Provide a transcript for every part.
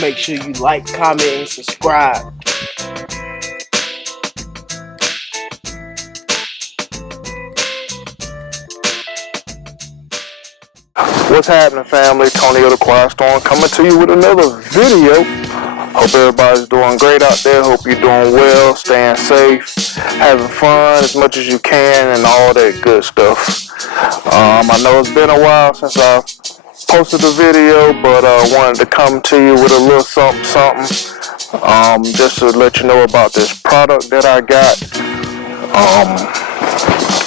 Make sure you like, comment, and subscribe. What's happening, family? Tony of the Quiet Storm coming to you with another video. Hope everybody's doing great out there. Hope you're doing well, staying safe, having fun as much as you can, and all that good stuff. I know it's been a while since I've posted a video, but I wanted to come to you with a little something, just to let you know about this product that I got.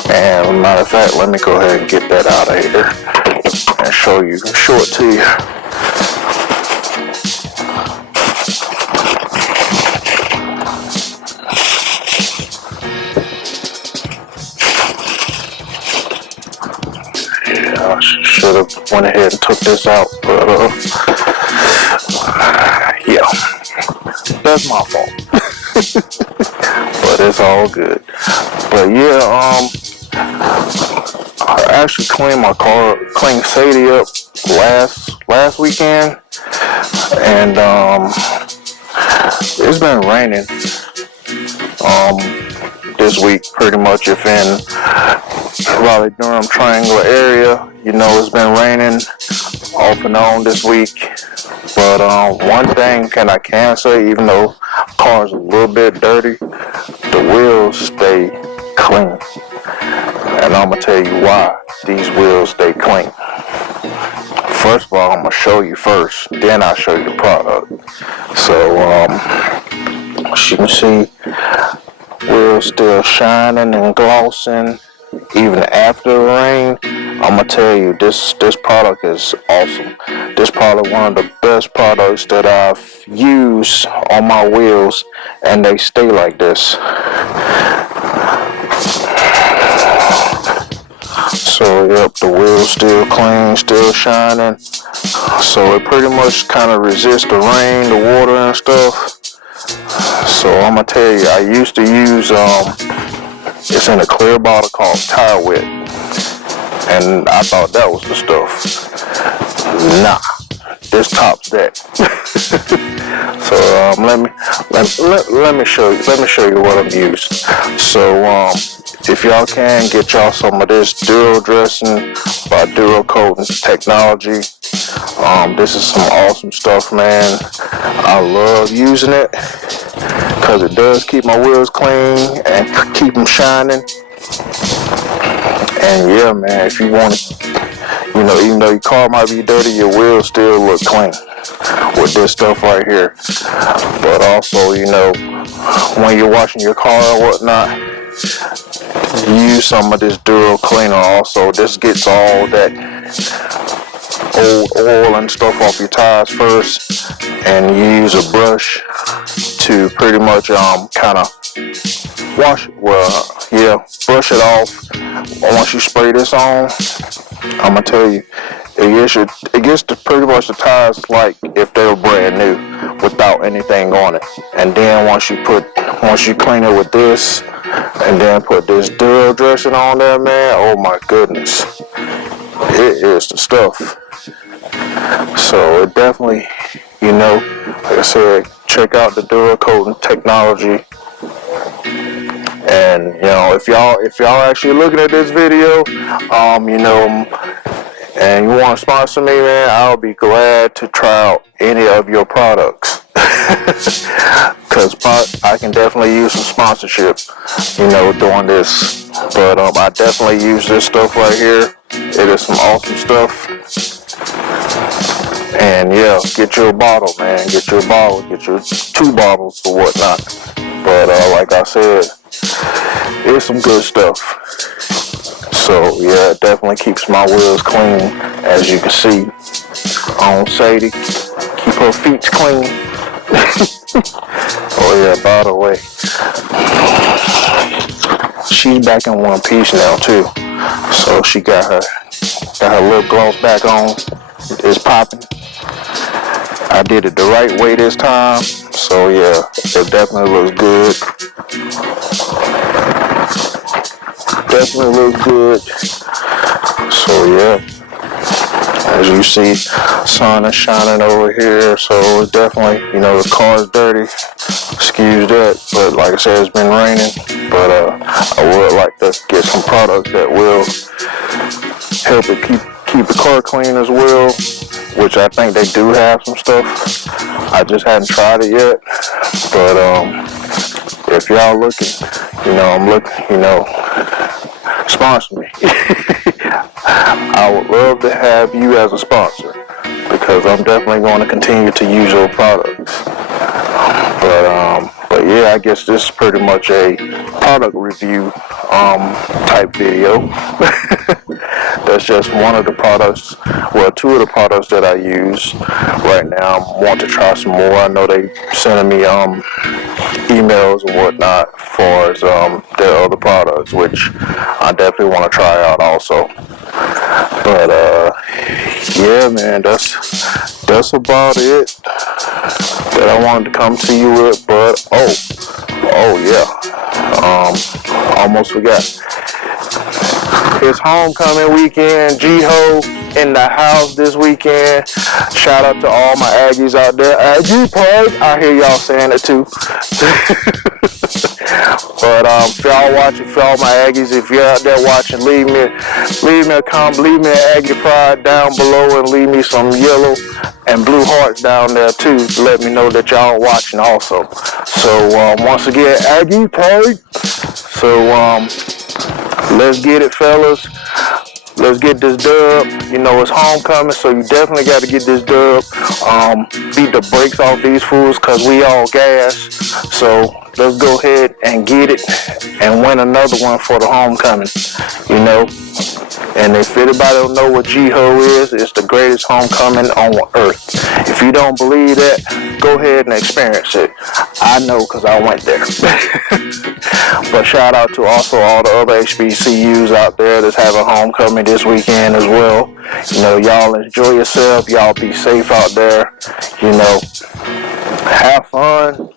And matter of fact, let me go ahead and get that out of here and show it to you. Yeah, I should have went ahead and took this out, but yeah, that's my fault. But it's all good. But yeah, I actually cleaned my car, cleaned Sadie up last weekend, and it's been raining this week pretty much. If in Raleigh-Durham Triangle area, you know, it's been raining off and on this week. But one thing I can say, even though the car's a little bit dirty, the wheels stay clean. And I'm going to tell you why these wheels stay clean. First of all, I'm going to show you first, then I'll show you the product. So, as you can see, wheels still shining and glossing even after the rain. I'm going to tell you, this product is awesome. This product, one of the best products that I've used on my wheels, and they stay like this. So yep, the wheel's still clean, still shining. So it pretty much kind of resists the rain, the water and stuff. So I'm gonna tell you, I used to use it's in a clear bottle called Tire Wet, and I thought that was the stuff. Nah, this tops that. So let me show you what I'm using. So if y'all can get y'all some of this Dura dressing by Dura-Coating Technology. This is some awesome stuff, man. I love using it because it does keep my wheels clean and keep them shining. And yeah, man, if you want to, you know, even though your car might be dirty, your wheels still look clean with this stuff right here. But also, you know, when you're washing your car or whatnot, use some of this Dura cleaner also. This gets all that old oil and stuff off your tires first, and you use a brush to pretty much kind of wash it. Well, yeah, brush it off. Once you spray this on, I'm gonna tell you, it gets to pretty much the tires like if they were brand new without anything on it. And then once you clean it with this, and then put this Dura dressing on there, man, oh my goodness, it is the stuff. So it definitely, you know, like I said, check out the Dura-Coating Technology. And you know, if y'all actually looking at this video, you know, and you want to sponsor me, man, I'll be glad to try out any of your products. Because I can definitely use some sponsorship, you know, doing this. But I definitely use this stuff right here. It is some awesome stuff. And yeah, get your bottle, man. Get your bottle. Get your 2 bottles or whatnot. But like I said, it's some good stuff. So yeah, it definitely keeps my wheels clean, as you can see on Sadie. Keep her feet clean. Oh yeah, by the way, she's back in one piece now too. So she got her lip gloss back on. It's popping. I did it the right way this time. So yeah, it definitely looks good. Definitely looks good. So yeah, As you see, sun is shining over here, so it's definitely, the car's dirty. Excuse that, but like I said, it's been raining. But I would like to get some products that will help it keep the car clean as well, which I think they do have some stuff. I just hadn't tried it yet. But if y'all looking, I'm looking, sponsor me. I would love to have you as a sponsor, because I'm definitely going to continue to use your products. But yeah, I guess this is pretty much a product review type video. That's just one of the products, well, two of the products that I use right now. I want to try some more. I know they sending me emails and whatnot for their other products, which I definitely want to try out also. But yeah, man, that's about it that I wanted to come to you with. But oh yeah, almost forgot. It's homecoming weekend. GHOE in the house this weekend. Shout out to all my Aggies out there. Aggie Park. I hear y'all saying it too. But if y'all watching, for all my Aggies, if you're out there watching, leave me a comment, leave me an Aggie pride down below, and leave me some yellow and blue hearts down there too to let me know that y'all watching also. So once again, Aggie pride. So let's get it, fellas. Let's get this dub. It's homecoming, so you definitely got to get this dub. Beat the brakes off these fools, because we all gas. So let's go ahead and get it and win another one for the homecoming. And if anybody don't know what GHOE is, it's the greatest homecoming on earth. If you don't believe that, go ahead and experience it. I know, because I went there. But shout out to also all the other HBCUs out there that's having homecoming this weekend as well. Y'all enjoy yourself. Y'all be safe out there. Have fun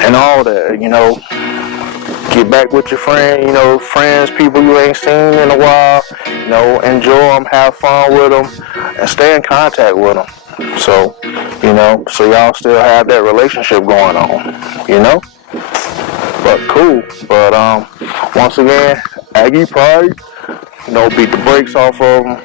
and all that. Get back with your friends, people you ain't seen in a while. Enjoy them, have fun with them, and stay in contact with them. So, so y'all still have that relationship going on, But cool. But once again, Aggie pride. Beat the brakes off of them.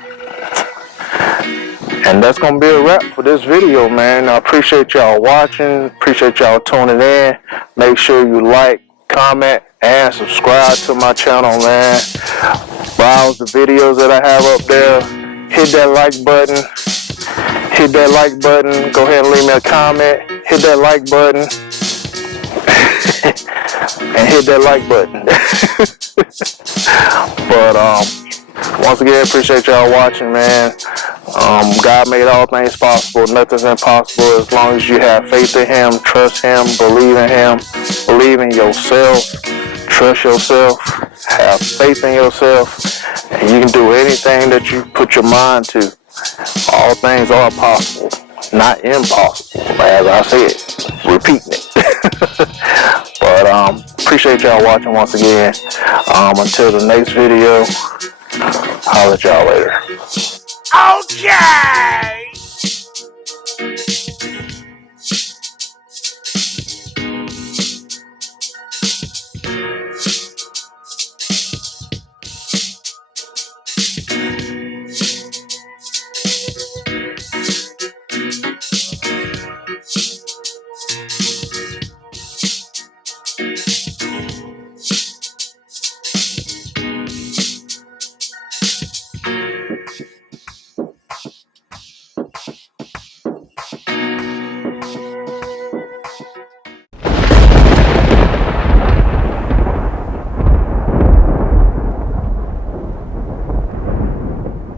And that's going to be a wrap for this video, man. I appreciate y'all watching. Appreciate y'all tuning in. Make sure you like, comment, and subscribe to my channel, man. Browse the videos that I have up there. Hit that like button. Hit that like button. Go ahead and leave me a comment. Hit that like button. And hit that like button. But once again, appreciate y'all watching, man. God made all things possible. Nothing's impossible as long as you have faith in Him, trust Him, believe in Him, believe in yourself, trust yourself, have faith in yourself, and you can do anything that you put your mind to. All things are possible, not impossible, as I said, repeating it. But appreciate y'all watching once again. Until the next video, holla at y'all later. Okay.